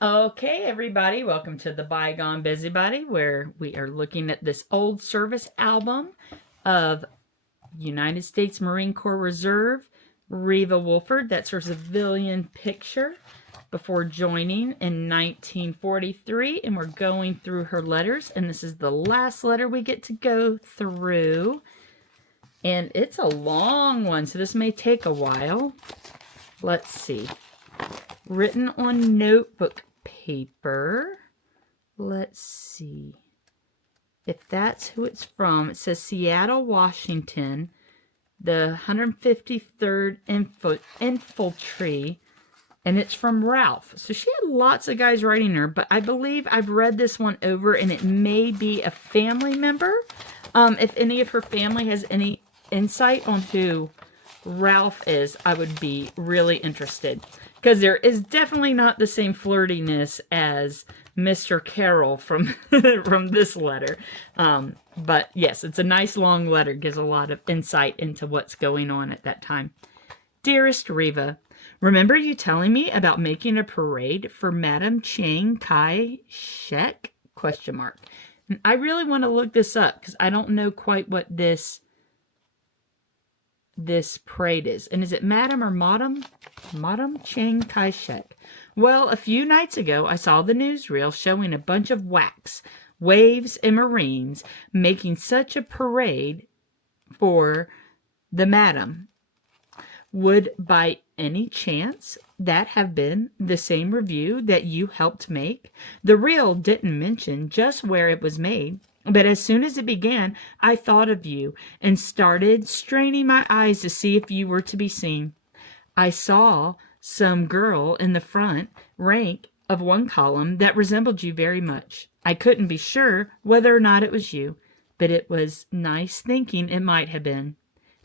Okay, everybody, welcome to the Bygone Busybody, where we are looking at this old service album of United States Marine Corps Reserve Reva Wolford. That's her civilian picture before joining in 1943, and we're going through her letters, and this is the last letter we get to go through, and it's a long one, so this may take a while. Let's see. Written on notebook paper. Let's see if that's who it's from. It says Seattle, Washington, the 153rd Infantry, and it's from Ralph. So she had lots of guys writing her, but I believe I've read this one over, and it may be a family member. If any of her family has any insight on who Ralph is, I would be really interested, because there is definitely not the same flirtiness as Mr. Carroll from from this letter. But yes, it's a nice long letter, gives a lot of insight into what's going on at that time. Dearest Reva, remember you telling me about making a parade for Madame Chiang Kai-shek? Question mark. And I really want to look this up because I don't know quite what this parade is. And is it Madam or Madam? Madam Chiang Kai-shek. Well, a few nights ago, I saw the newsreel showing a bunch of whacks, waves, and Marines making such a parade for the Madam. Would by any chance that have been the same review that you helped make? The reel didn't mention just where it was made, but as soon as it began, I thought of you and started straining my eyes to see if you were to be seen. I saw some girl in the front rank of one column that resembled you very much. I couldn't be sure whether or not it was you, but it was nice thinking it might have been.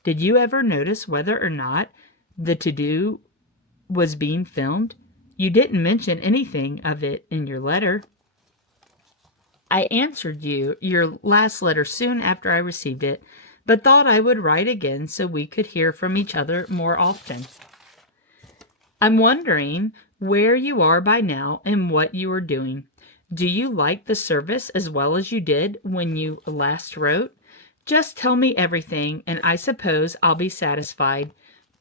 Did you ever notice whether or not the to-do was being filmed? You didn't mention anything of it in your letter. I answered your last letter soon after I received it, but thought I would write again so we could hear from each other more often. I'm wondering where you are by now and what you are doing. Do you like the service as well as you did when you last wrote? Just tell me everything, and I suppose I'll be satisfied.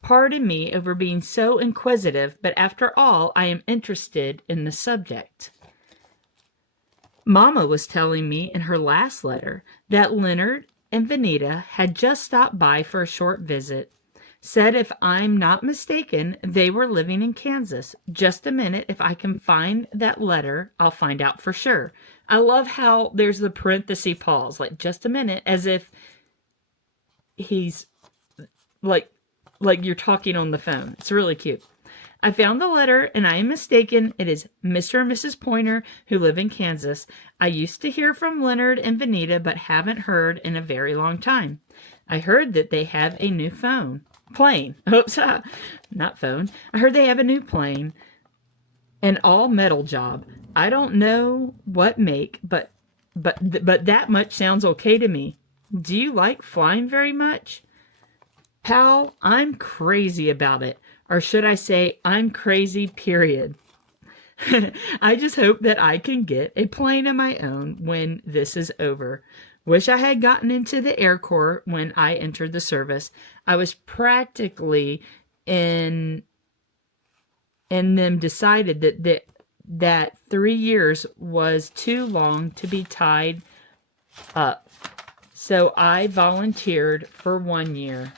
Pardon me over being so inquisitive, but after all, I am interested in the subject. Mama was telling me in her last letter that Leonard and Venita had just stopped by for a short visit. Said if I'm not mistaken, they were living in Kansas. Just a minute, if I can find that letter, I'll find out for sure. I love how there's the parenthesis pause, like just a minute, as if he's like you're talking on the phone. It's really cute. I found the letter, and I am mistaken. It is Mr. and Mrs. Pointer, who live in Kansas. I used to hear from Leonard and Venita, but haven't heard in a very long time. I heard that they have a new plane. Oops, not phone. I heard they have a new plane, an all-metal job. I don't know what make, but that much sounds okay to me. Do you like flying very much? Pal, I'm crazy about it. Or should I say, I'm crazy, period. I just hope that I can get a plane of my own when this is over. Wish I had gotten into the Air Corps when I entered the service. I was practically in them decided that 3 years was too long to be tied up. So I volunteered for 1 year.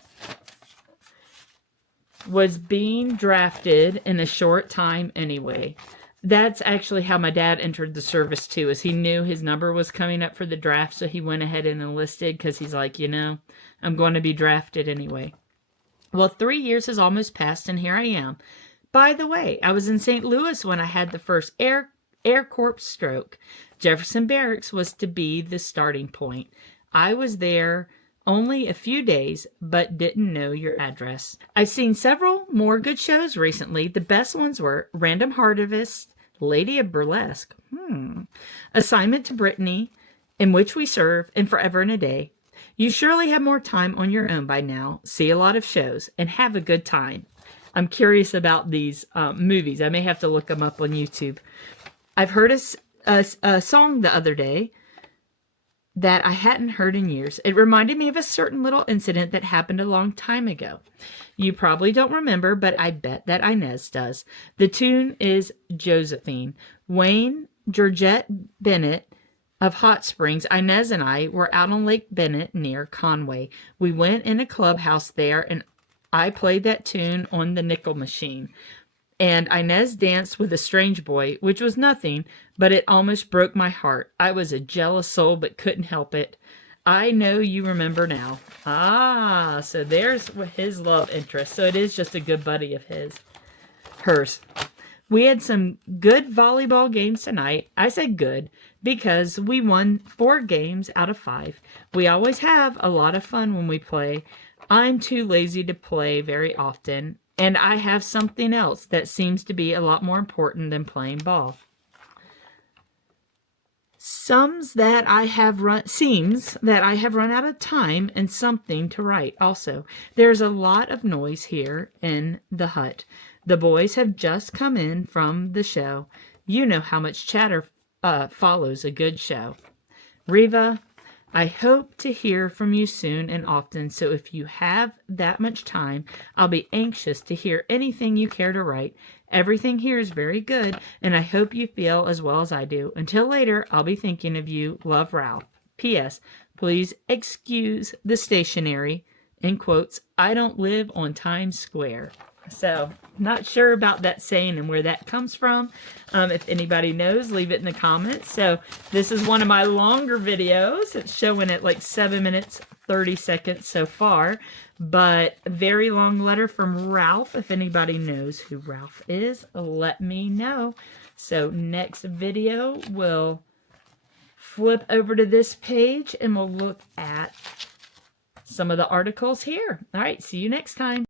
Was being drafted in a short time anyway. That's actually how my dad entered the service too, is he knew his number was coming up for the draft, so he went ahead and enlisted because he's like, I'm going to be drafted anyway. Well, 3 years has almost passed, and here I am. By the way, I was in St. Louis when I had the first Air Corps stroke. Jefferson Barracks was to be the starting point. I was there only a few days, but didn't know your address. I've seen several more good shows recently. The best ones were Random Harvest, Lady of Burlesque, Assignment to Brittany, In Which We Serve, and Forever and a Day. You surely have more time on your own by now. See a lot of shows, and have a good time. I'm curious about these movies. I may have to look them up on YouTube. I've heard a song the other day that I hadn't heard in years. It reminded me of a certain little incident that happened a long time ago. You probably don't remember, but I bet that Inez does. The tune is Josephine. Wayne Georgette Bennett of Hot Springs, Inez and I were out on Lake Bennett near Conway. We went in a clubhouse there, and I played that tune on the nickel machine. And Inez danced with a strange boy, which was nothing, but it almost broke my heart. I was a jealous soul, but couldn't help it. I know you remember now. Ah, so there's his love interest. So it is just a good buddy of hers. We had some good volleyball games tonight. I say good because we won 4 games out of 5. We always have a lot of fun when we play. I'm too lazy to play very often. And I have something else that seems to be a lot more important than playing ball. Seems that I have run out of time and something to write also. There's a lot of noise here in the hut. The boys have just come in from the show. You know how much chatter follows a good show. Reva, I hope to hear from you soon and often, so if you have that much time, I'll be anxious to hear anything you care to write. Everything here is very good, and I hope you feel as well as I do. Until later, I'll be thinking of you. Love, Ralph. P.S. Please excuse the stationery. In quotes, I don't live on Times Square. So, not sure about that saying and where that comes from. If anybody knows, leave it in the comments. So, this is one of my longer videos. It's showing it like 7 minutes, 30 seconds so far. But, a very long letter from Ralph. If anybody knows who Ralph is, let me know. So, next video, we'll flip over to this page and we'll look at some of the articles here. All right, see you next time.